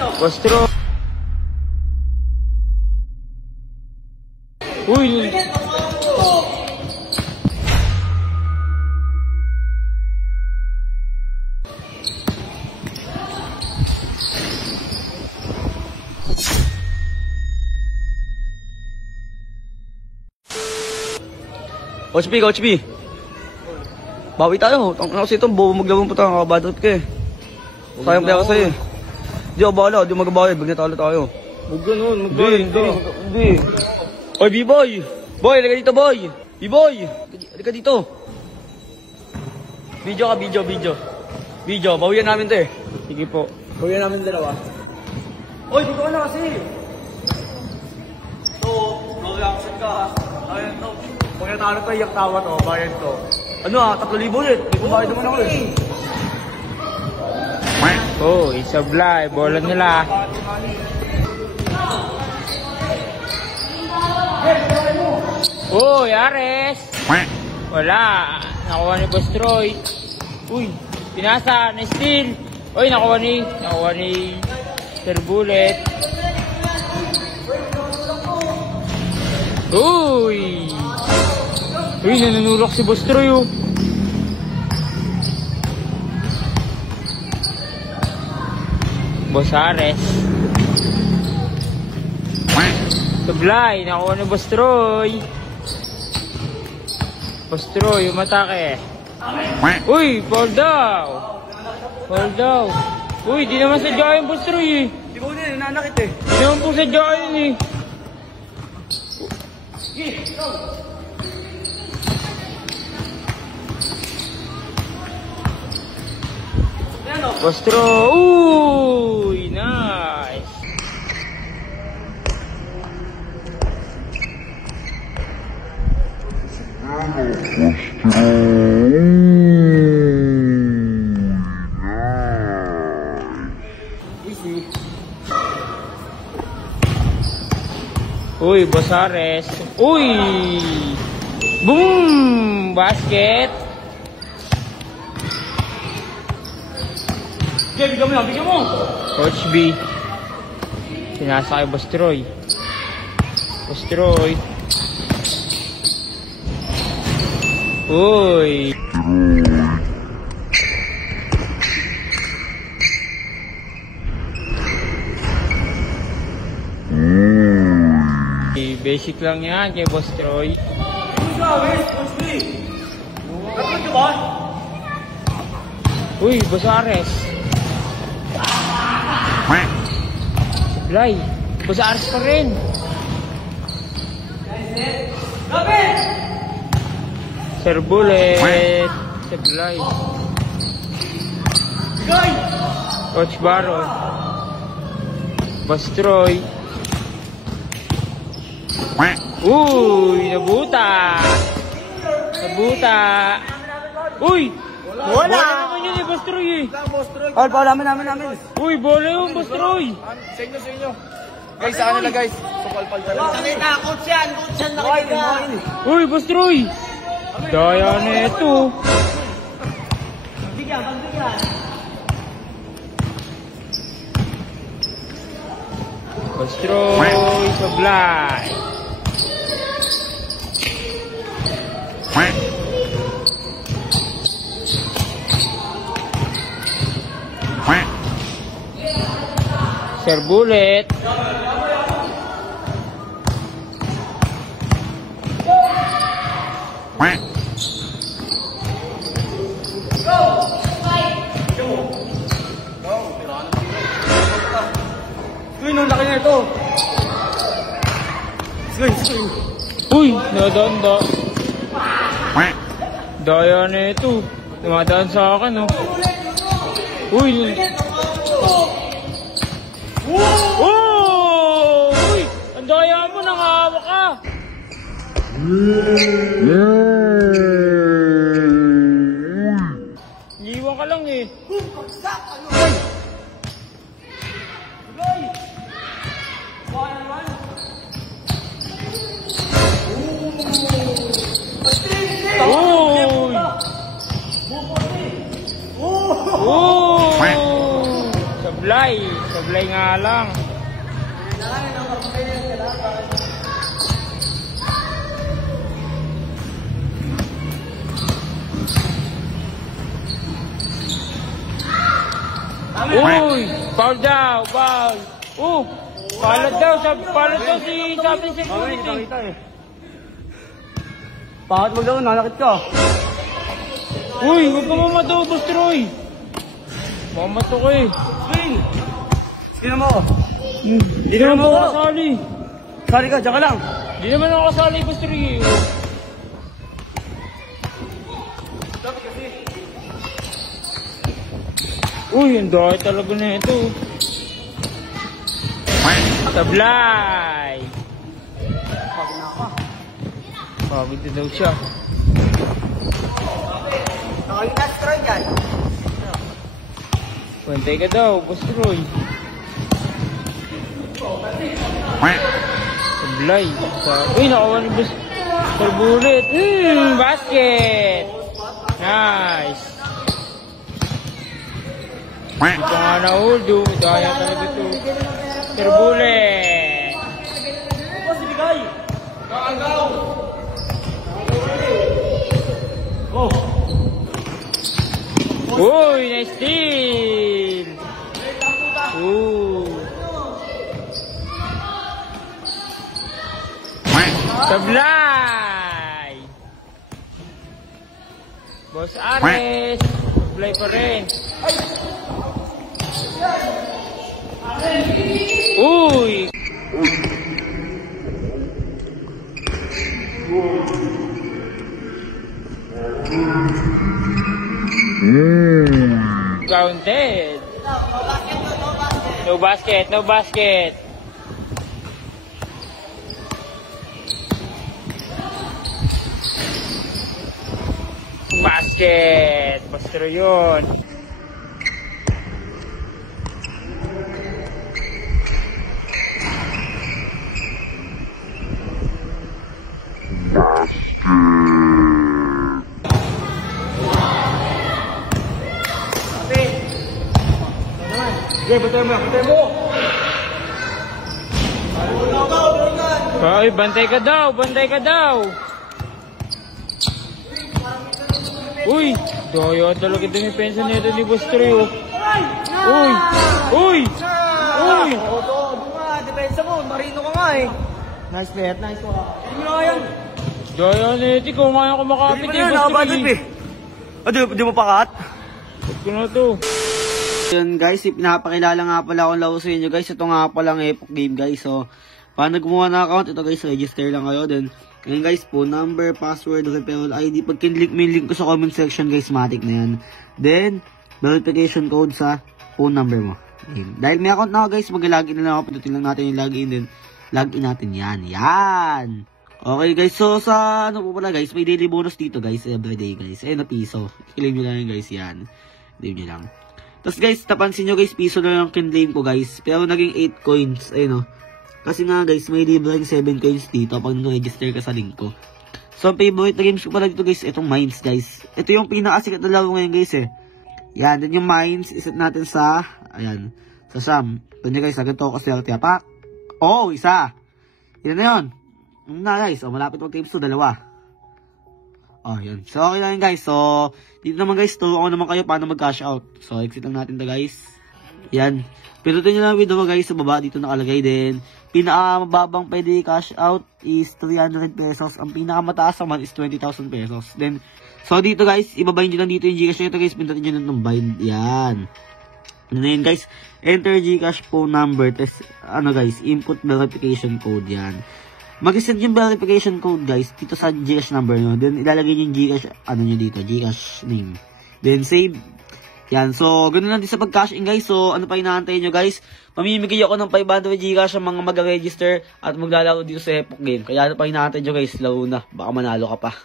Bostro. Uy. Coach B, Coach B. Bawi tayo. Tangina kasi ito, maglabang po tayo. Nakabadot ka eh. Sayang pera sa'yo eh. Di ako bahala, di magabawi. Bag na talo tayo. Huwag ganun, magbawi. Hindi. Oy, B-boy! Boy, halika dito, boy! B-boy! Halika dito. Video ka, video. Video, bawian namin to eh. Sige po. Bawian namin dalawa. Oy, dito ka na kasi. So, mag-reaction ka ha. Ayan to. Pag natalo to, iyak tawa to, bayan to. Ano ha, 3,000 ulit. May kumain naman ako eh. Oh, isablay. Bola nila. Oh, Yares. Wala. Nakuha ni Boss Troy. Uy, pinasa. Na-steal. Uy, nakuha ni Sir Bullet. Uy. Uy, nanunulok si Boss Troy oh. Boss Ares. Sablay, nakuha ni Boss Troy. Boss Troy, umatake. Uy, fall daw. Uy, di naman sadya yung Boss Troy eh. Di ko na, nanakit eh. Di naman po sadya yun eh. Boss Troy, uy, nice. Uy, Boss Ares. Uy! Boom! Basket. Bigyan mo. Coach B. Sinasa kay Boss Troy. Boss Troy. Uy! Basic lang yan kay Boss Troy. Uy, Boss Ares. Sablay. Boss Ares pa rin. Sir Bullet. Sablay. Coach Baron. Boss Troy. Uy, nabuta. Uy, wala naman yun eh, Boss Troy eh. Oh, bola namin. Uy, bola yung Boss Troy. Sa inyo. Guys, sa kanila guys. Sukal-pal talaga. Nakita, coach yan nakita. Uy, Boss Troy. Daya na ito. Pagbigyan. Boss Troy, sablay. Sir Bullet. Uy, nung laki na ito. Uy, nadanda. Daya na ito. Dumadaan sa akin oh. Uy. Oh! Uy! Ang daya mo, nangahawa ka! Iiwan ka lang eh. Sablay. Sablay nga lang. Uy! Foul daw! Foul! Palad daw si sabi security. Bakit mo daw? Nanakit ka. Uy! Huwag ka mamato, Boss Troy! Mamato ko eh. Swing! Sino mo? Hindi naman ako kasali. Sali ka, dyan ka lang. Hindi naman ako kasali, Boss Troy. Uy, ang dahil talaga na ito. Sablay! Pagod na ka. Pagod na daw siya. Nakalitas ko rin yan. Pantay ka daw, Boss Troy. Sablay. Uy, nakawa ni Boss Bullet. Basket! Nice! Hindi pa nga na-hold. Daya talaga ito. Bullet! Uy, nice steal! Sablay! Boss Ares! Sablay pa rin! Uy! Counted! No basket, no basket! Basket! Basta yun! Okay, batay mo. Ay, bantay ka daw, bantay ka daw. Uy, daya talaga itong depensa nito ni Boss Troy. Uy, uy, uy. Depensa mo, marino ka nga eh. Nice net, nice one. Hindi mo yan. Daya nito, kung kaya ko makapit eh, Boss Troy. Di mo pakat? Ba't ko na to? Yun guys, pinapakilala nga pala akong laro sa inyo guys. Ito nga pala ang Epoch Game guys. So, paano gumawa ng account? Ito guys, register lang kayo. Then, ngayon guys, phone number, password, referral ID. Pag kinlink mo yung link ko sa comment section guys, matik na yan. Then, verification code sa phone number mo. Game. Dahil may account na ako guys, mag-login na lang ako. Pindutin lang natin yung login. Then, login natin yan. Yan! Okay guys, so sa ano po pala guys, may daily bonus dito guys, everyday guys. Ayun na piso. Claim nyo lang yun guys, yan. Claim nyo lang. Tapos guys, napansin nyo guys, piso na lang kinlaim ko guys. Pero naging 8 coins, ayun o. Kasi nga guys, may libreng 7 coins dito pag nag-register ka sa link ko. So, favorite na games ko pala dito guys, itong Mines guys. Ito yung pinakasikat na laro ngayon guys eh. Yan, then yung Mines, iset natin sa, ayan, sa Sam. Ito nyo guys, agad to kaswerte. Pak! Oh, isa! Yan na yun. Na guys, oh, malapit mag-games to, dalawa. Oh, yun. So, okay lang yun guys. So, dito naman guys, turo ko naman kayo paano mag-cash out. So, exit lang natin to guys. Yan. Pinutin nyo lang video guys sa baba. Dito nakalagay din. Pinakamababang pwede cash out is 300 pesos. Ang pinakamataas naman is 20,000 pesos. Then, so dito guys, ibabind nyo lang dito yung Gcash nyo guys. Pinutin nyo lang ng bind. Yan. Ano na yun guys? Enter Gcash phone number. Tapos, ano guys, input verification code. Yan. Mag-send yung verification code guys dito sa Gcash number nyo. Then ilalagay nyo yung Gcash, ano nyo dito, Gcash name. Then save. Yan, so ganoon lang din sa pag-cash in guys. So ano pa inaantay nyo guys? Pamimigay ako ng 500 Gcash sa mga mag-register at maglalaro dito sa Epoch Game. Kaya ano pa inaantay nyo guys? Laro na, baka manalo ka pa.